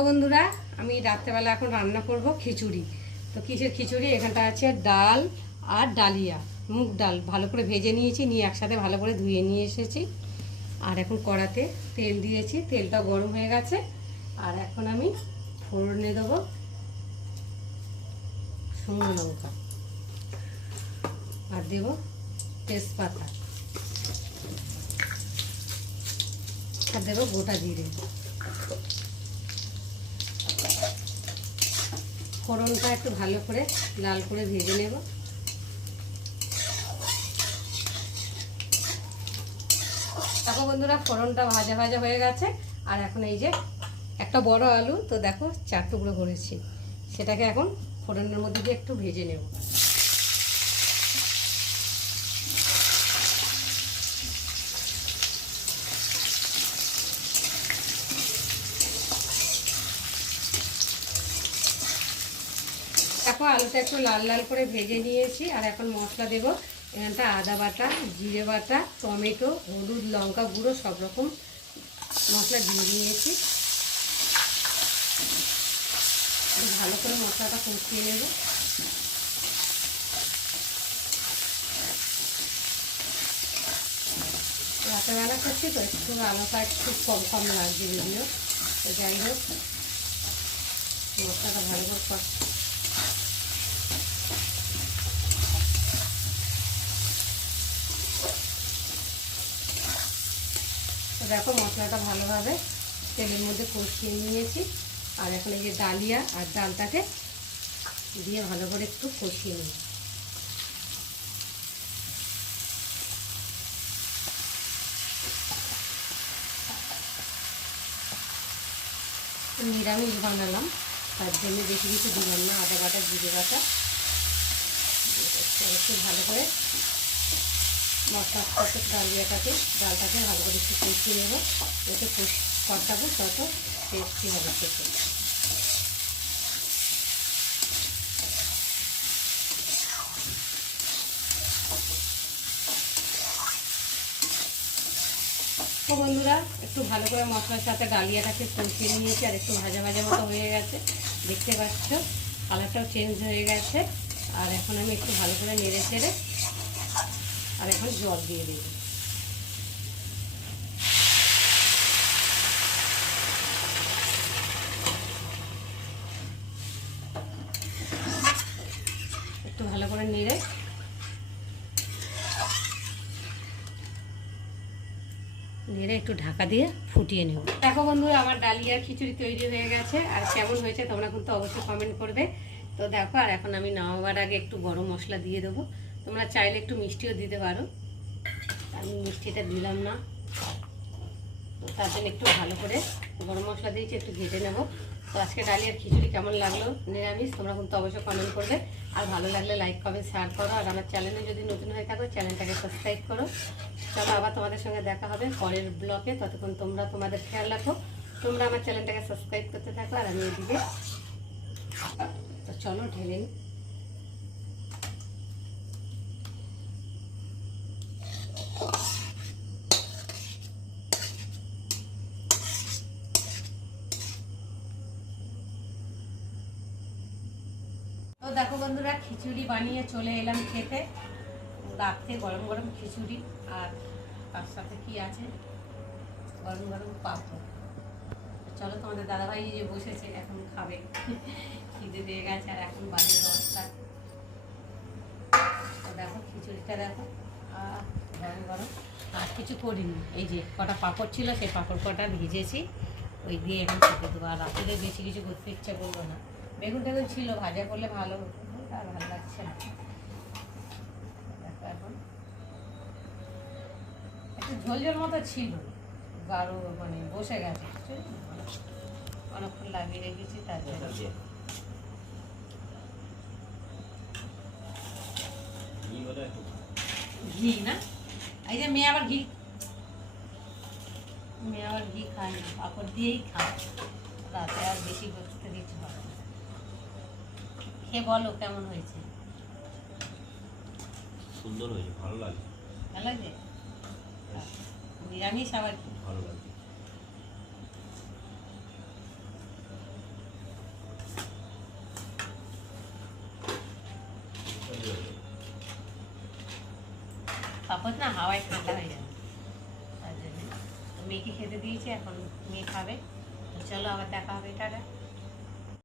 বন্ধুরা, আমি রাত্রেবেলা এখন রান্না করব খিচুড়ি। তো কিসের খিচুড়ি? এখানটা আছে ডাল আর ডালিয়া, মুগ ডাল। ভালো করে ভেজে নিয়েছি, নিয়ে একসাথে ভালো করে ধুয়ে নিয়ে এসেছি। আর এখন কড়াতে তেল দিয়েছি, তেলটা গরম হয়ে গেছে। আর এখন আমি ফোড়নে দেবো শুকনো লঙ্কা। আর দেব তেজপাতা। আর দেবো গোটা জিরে। ফোড়নটা একটু ভালো করে লাল করে ভেজে নেব। দেখো বন্ধুরা, ফোড়নটা ভাজা ভাজা হয়ে গেছে। আর এখন এই যে একটা বড় আলু, তো দেখো চার টুকরো করেছি। সেটাকে এখন ফোড়নের মধ্যে দিয়ে একটু ভেজে নেব। দেখো, আলুটা একটু লাল লাল করে ভেজে নিয়েছি। আর এখন মশলা দেবো। এখানটা আদা বাটা, জিরে বাটা, টমেটো, হলুদ, লঙ্কা গুঁড়ো, সব রকম মশলা দিয়ে নিয়েছি ভালো করে মশলাটা কষিয়ে নেব। রাতেবেলা করছি তো, একটু আলোটা একটু কম কম লাগছে যদিও। তো যাই হোক, মশলাটা ভালো করে দেখো মশলাটা ভালোভাবে তেলের মধ্যে কষিয়ে নিয়েছি। আর এখন এই যে ডালিয়া আর ডালটাকে দিয়ে ভালো করে একটু কষিয়ে নিই। নিরামিষ বানালাম, তার জন্য বেশি কিছু দিলাম না, আদা বাটা, জিরে বাটা। একটু ভালো করে মশলার সাথে ডালিয়াটাকে ডালটাকে ভালো করে একটু কষিয়ে নেব। যাতে কষাবো, তত টেস্টি হবে তো বন্ধুরা, একটু ভালো করে মশলার সাথে ডালিয়াটাকে কষিয়ে নিয়েছি, আর একটু ভাজা ভাজা মতো হয়ে গেছে। দেখতে পাচ্ছ কালারটাও চেঞ্জ হয়ে গেছে। আর এখন আমি একটু ভালো করে নেড়ে চেড়ে আর এখন জল দিয়ে দেব। একটু ভালো করে নেড়ে। নেড়ে একটু ঢাকা দিয়ে ফুটিয়ে নেব। দেখো বন্ধুরা, আমার ডালিয়ার খিচুড়ি তৈরি হয়ে গেছে। আর কেমন হয়েছে তোমরা কিন্তু অবশ্যই কমেন্ট করবে। তো দেখো, আর এখন আমি নামাবার আগে একটু গরম মশলা দিয়ে দেবো। তোমরা চাইলে একটু মিষ্টিও দিতে পারো। আমি মিষ্টিটা দিলাম না। তার জন্য একটু ভালো করে গরম মশলা দিয়েছি একটু ভেজে নেব। তো আজকে ডালিয়ার খিচুড়ি কেমন লাগল? নিরামিষ, তোমরা কিন্তু অবশ্যই কমেন্ট করবে। আর ভালো লাগলে লাইক কমেন্ট শেয়ার করো। আর আমার চ্যানেলে যদি নতুন হয়ে থাকো চ্যানেলটাকে সাবস্ক্রাইব করো। চলো আবার তোমাদের সঙ্গে দেখা হবে পরের ব্লগে ততক্ষণ তোমরা তোমাদের খেয়াল রাখো। তোমরা আমার চ্যানেলটাকে সাবস্ক্রাইব করতে থাকো আর আমি এদিকে তো চলো ঢেলে নিই তো দেখো বন্ধুরা, খিচুড়ি বানিয়ে চলে এলাম খেতে। রাত্রে গরম গরম খিচুড়ি আর তার সাথে কি আছে? গরম গরম পাপড়। চলো তোমাদের দাদাভাই যে বসেছে, এখন খাবে। খিদে পেয়ে গেছে আর এখন বাজে দশটা। দেখো, খিচুড়িটা দেখো। গরম গরম। আর কিছু করিনি। এই যে কটা পাঁপড় ছিল, সেই পাঁপড় কটা ভিজেছি। ওই দিয়ে এখন খেতে দেবো। আর রাত্রে বেশি কিছু করতে ইচ্ছা করল না। বেগুন টেগুন ছিল ভাজা করলে ভালো হতো আর ভালো লাগছে না। এখন। একটু ঝোল ঝোল মতো ছিল গাঢ় মানে বসে গেছে? অনেকক্ষণ লাগিয়ে রেখেছি তার জন্য ঘি না? এই যে মেয়ে আবার ঘি। মেয়ে আবার ঘি খায় না পাপড় দিয়েই খায়। রাতে আর বেশি করতে দিতে হবে। খেয়ে বলো কেমন হয়েছে? সুন্দর হয়েছে ভালো লাগে ভালো লাগে নিরামিষ আবার কি? ভালো লাগে পাপত না হাওয়ায় ঠান্ডা হয়ে যাবে। তার জন্য। মেয়েকে খেতে দিয়েছে এখন মেয়ে খাবে। চলো আবার দেখা হবে টাটা।